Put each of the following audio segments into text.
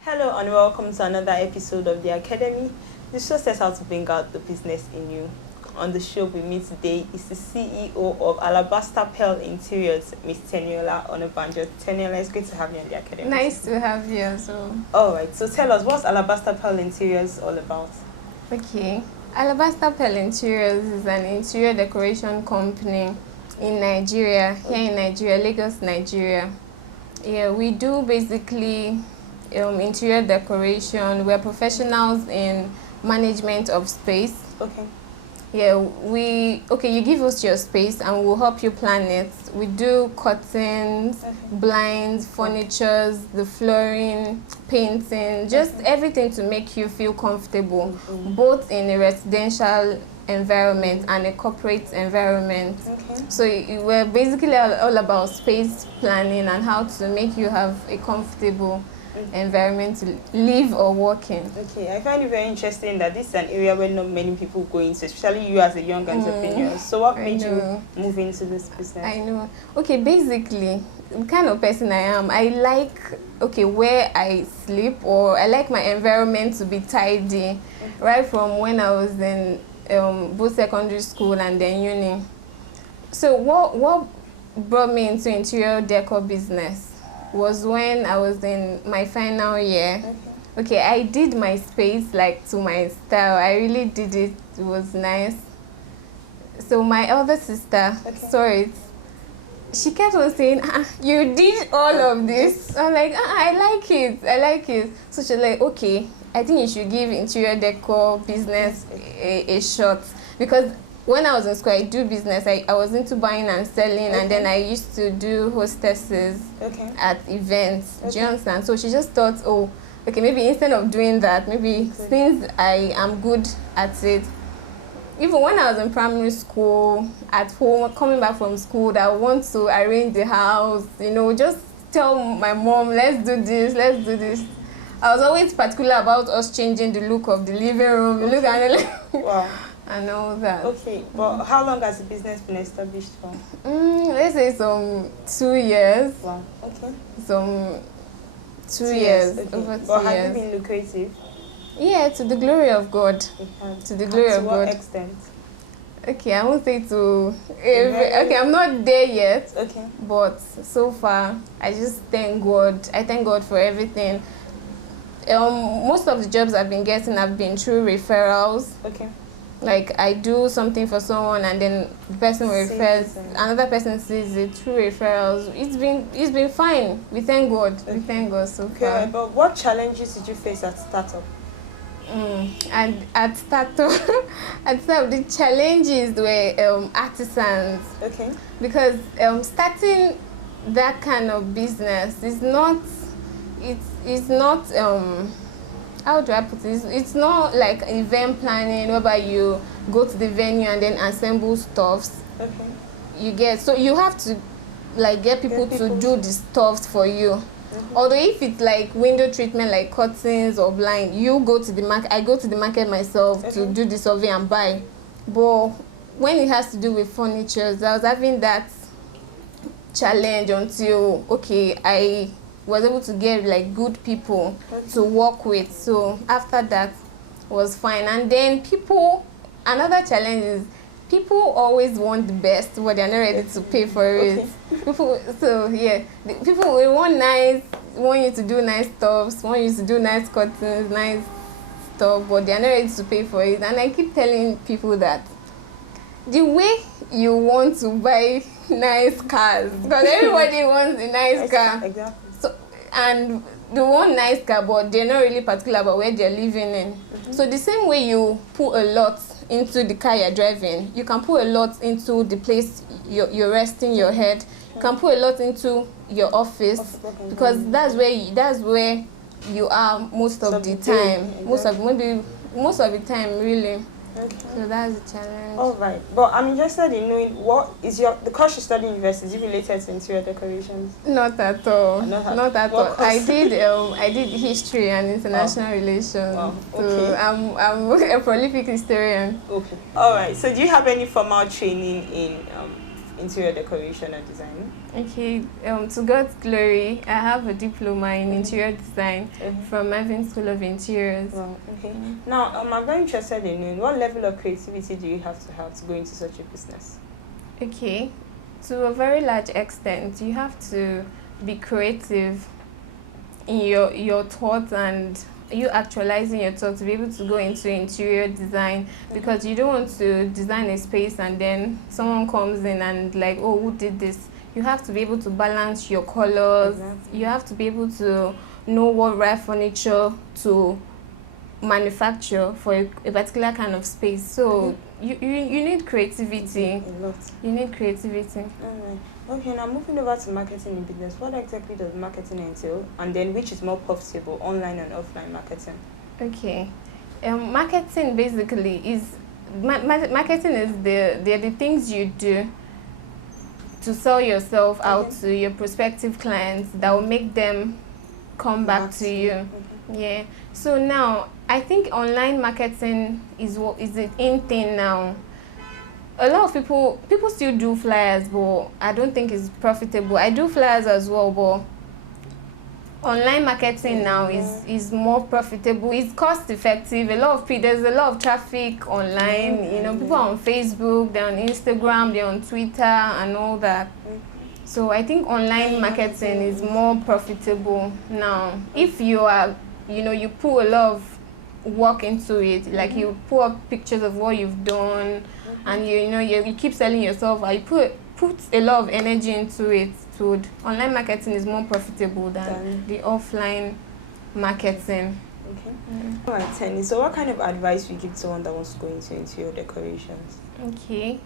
Hello and welcome to another episode of the Academy. The show sets out to bring out the business in you. On the show with me today is the CEO of Alabaster Pearl Interiors, Ms. Teniola Onabanjo. Teniola, it's great to have you on the Academy. Nice to have you as well. Alright, so tell us, what's Alabaster Pearl Interiors all about? Okay, Alabaster Pearl Interiors is an interior decoration company in Nigeria, here in Nigeria, Lagos, Nigeria. Yeah, we do basically interior decoration. We're professionals in management of space. Okay. Yeah, you give us your space and we'll help you plan it. We do curtains, blinds, furnitures, the flooring, painting, just everything to make you feel comfortable, both in a residential environment and a corporate environment. So we're basically all about space planning and how to make you have a comfortable environment to live or work in. Okay, I find it very interesting that this is an area where not many people go into, especially you as a young entrepreneur. So what made you move into this business? I know. Okay, basically, the kind of person I am, I like, where I sleep, or I like my environment to be tidy, right from when I was in both secondary school and then uni. So what brought me into interior decor business was when I was in my final year. Okay, I did my space like to my style. I really did it. It was nice. So my elder sister saw it. She kept on saying, you did all of this. I'm like, I like it. So she's like, okay, I think you should give interior decor business a shot. Because when I was in school, I do business. I was into buying and selling, and then I used to do hostesses at events. Do you understand? So she just thought, maybe instead of doing that, maybe since I am good at it, even when I was in primary school, at home, coming back from school, that I want to arrange the house, just tell my mom, let's do this. I was always particular about us changing the look of the living room. Look at it. Wow. And all that. Okay, but how long has the business been established for? Let's say some 2 years. Wow, okay. Some 2 years. Okay. Over 2 but years. Have you been lucrative? Yeah, to the glory of God. To the glory of God. To what extent? Okay, I won't say to okay, I'm not there yet. Okay. But so far, I just thank God. I thank God for everything. Most of the jobs I've been getting have been through referrals. Okay. Like I do something for someone and then the person will refer, another person sees it through referrals. It's been fine. We thank God. We thank God so far. Okay, but what challenges did you face at startup? And at startup, the challenges were artisans. Okay. Because starting that kind of business is not. It's not. How do I put it? It's not like event planning whereby you go to the venue and then assemble stuffs. Okay. You get, so you have to like get people to do the stuffs for you. Although if it's like window treatment like curtains or blind, you go to the market. I go to the market myself to do the survey and buy. But when it has to do with furniture, I was having that challenge until I was able to get like good people to work with. So after that was fine. And then another challenge is people always want the best, but they're not ready to pay for it. People will want you to do nice stuff, want you to do nice curtains, nice stuff, but they're not ready to pay for it. And I keep telling people that the way you want to buy nice cars, because everybody wants a nice car. Exactly. And they want nice car, but they're not really particular about where they're living in. So the same way you put a lot into the car you're driving, you can put a lot into the place you're resting your head. You can put a lot into your office, because that's where you are most of the time. Most of the time, really. Okay. So that's a challenge. All right, but I'm interested in knowing what is the course you study in university, is it related to interior decorations? Not at all. Not at all. I did history and international relations. Wow. Okay. So I'm a prolific historian. Okay. All right. So do you have any formal training in interior decoration and design? Okay. To God's glory, I have a diploma in interior design from Mervyn School of Interiors. Wow. Okay. Now, I'm very interested in knowing what level of creativity do you have to go into such a business? Okay. To a very large extent, you have to be creative in your thoughts and you actualizing your thoughts to be able to go into interior design, because you don't want to design a space and then someone comes in and like, oh, who did this? You have to be able to balance your colors. You have to be able to know what right furniture to manufacture for a particular kind of space. So you need creativity. A lot. You need creativity. Alright. Okay, now moving over to marketing in business, what exactly does marketing entail? And then which is more profitable, online and offline marketing? Okay. Marketing basically is marketing is the things you do to sell yourself out to your prospective clients that will make them come back to you. Yeah. So now I think online marketing is the in thing now. A lot of people still do flyers, but I don't think it's profitable. I do flyers as well, but online marketing now is more profitable. It's cost effective. There's a lot of traffic online. You know, people are on Facebook, they're on Instagram, they're on Twitter, and all that. So I think online marketing is more profitable now. If you are, you put a lot of work into it, like you put up pictures of what you've done, and you keep selling yourself, or you put a lot of energy into it. So online marketing is more profitable than the offline marketing. Okay. All right, Tenny. So what kind of advice would you give to someone that wants to go into interior decorations? Okay.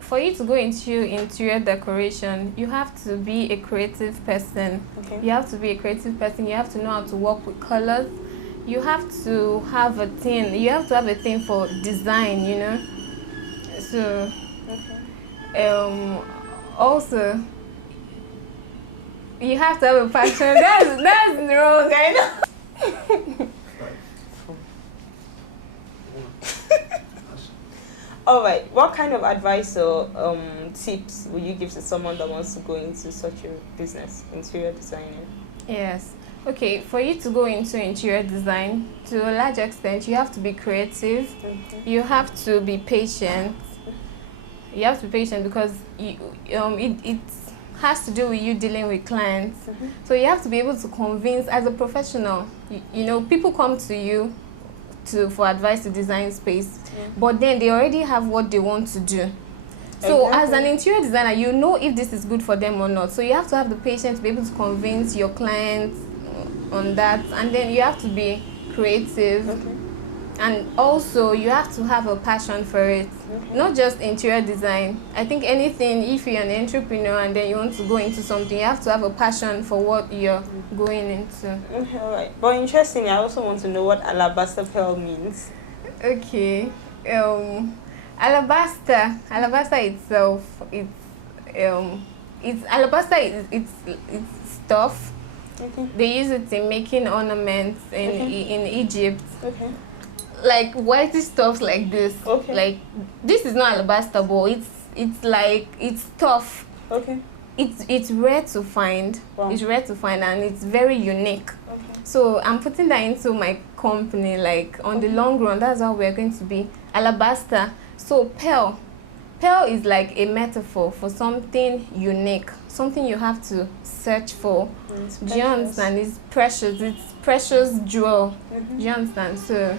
For you to go into interior decoration, you have to be a creative person. Okay. You have to be a creative person. You have to know how to work with colors. You have to have a thing. You have to have a thing for design, So, also, you have to have a passion. That's wrong, I know. All right. What kind of advice or tips would you give to someone that wants to go into such a business, interior designing? Yes. Okay, for you to go into interior design, to a large extent, you have to be creative. You have to be patient. You have to be patient because it has to do with you dealing with clients. So you have to be able to convince, as a professional, people come to you for advice to design space, but then they already have what they want to do. So as an interior designer, you know if this is good for them or not. So you have to have the patience to be able to convince your clients on that, and then you have to be creative, and also you have to have a passion for it. Not just interior design. I think anything, if you're an entrepreneur and then you want to go into something, you have to have a passion for what you're going into. Okay, all right. But interestingly, I also want to know what alabaster pearl means. Okay. Alabaster itself, it's alabaster. It's stuff. They use it in making ornaments in Egypt. Like whitey stuff like this. Like this is not alabaster, but it's tough. It's rare to find. It's rare to find, and it's very unique. So I'm putting that into my company. Like on the long run, that's how we're going to be. Alabaster. So pearl is like a metaphor for something unique, something you have to search for. Do you understand? It's precious jewel. Do you understand? So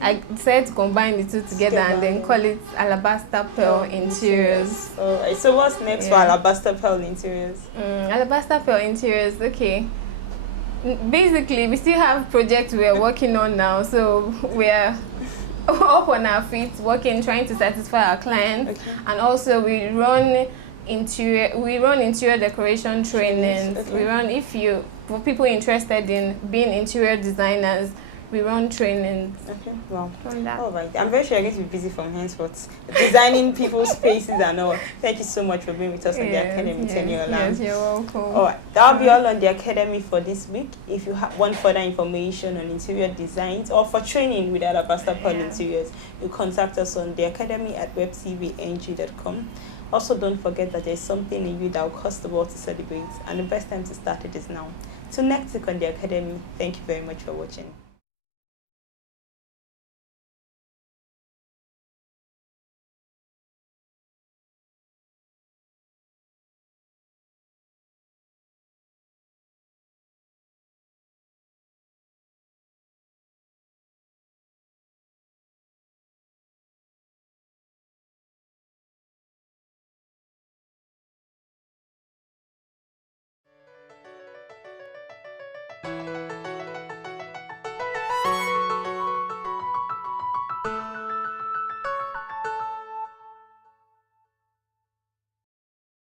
I decided to combine the two together and then call it Alabaster Pearl Interiors. Alright, so what's next for Alabaster Pearl Interiors? Alabaster Pearl Interiors, okay. Basically, we still have projects we're working on now, so we're up on our feet, working, trying to satisfy our clients, and also we run interior decoration trainings. We run, for people interested in being interior designers, we run trainings. Okay, wow. From that. All right. I'm very sure you're going to be busy from henceforth, designing people's spaces and all. Thank you so much for being with us on the Academy. Yes, you're welcome. All right. That'll be all on the Academy for this week. If you want further information on interior designs or for training with Alabaster Pearl Interiors, you contact us on the Academy at webtvng.com. Also, don't forget that there's something in you that will cost the world to celebrate, and the best time to start it is now. Till next week on the Academy, thank you very much for watching.